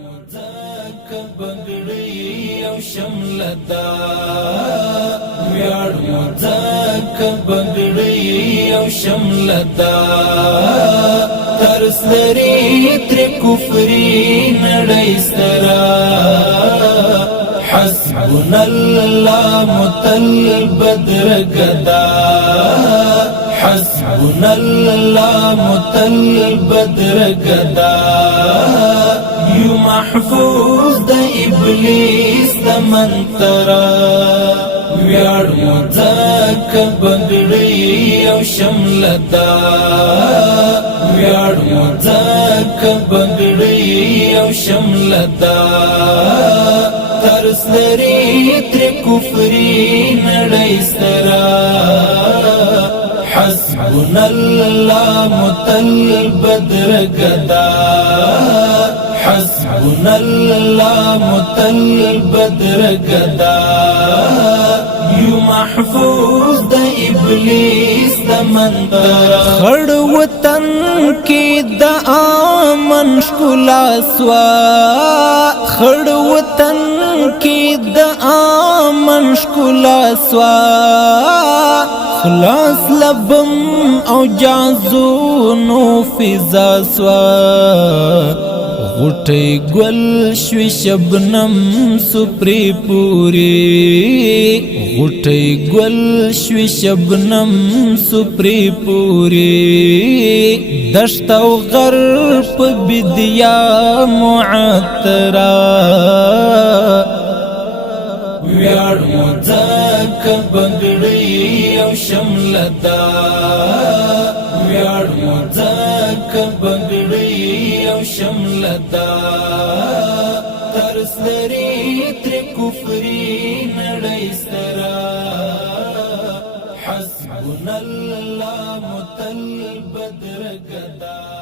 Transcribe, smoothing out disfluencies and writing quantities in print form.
ځکه بنګړی او شمله دا ویاړ مو ځکه بنګړی او شمله دا ترس لري تر کفري نړۍ سترا حسبنا الله متل بدر گدا حسبنا الله متل بدر گدا یو محفوظ د ابلیس د منترا ویاړ مو ځکه بنګړی او شمله دا ویاړ مو ځکه بنګړی او شمله دا ترس لري تر کفري نړۍ سترا حسبنا الله متل بدر گدا حسبنا الله متل بدر گدا یو محفوظ د ابلیس د منترا خړ وطن کې د امن ښکلا سوا خړ وطن کې د امن ښکلا سوا خلاص لبم او جازونو فضا سوا غټي ګل شوي شبنم سپري پوري غټي ګل شوي شبنم سپري پوري دشت او غرب بدیا معطرا ویاړ مو ځکه بنګړی او شمله دا ویاړ مو ځکه بنګړی او شمله دا ترس لري تر کفري نړۍ سترا حسبنا الله متل بدر گدا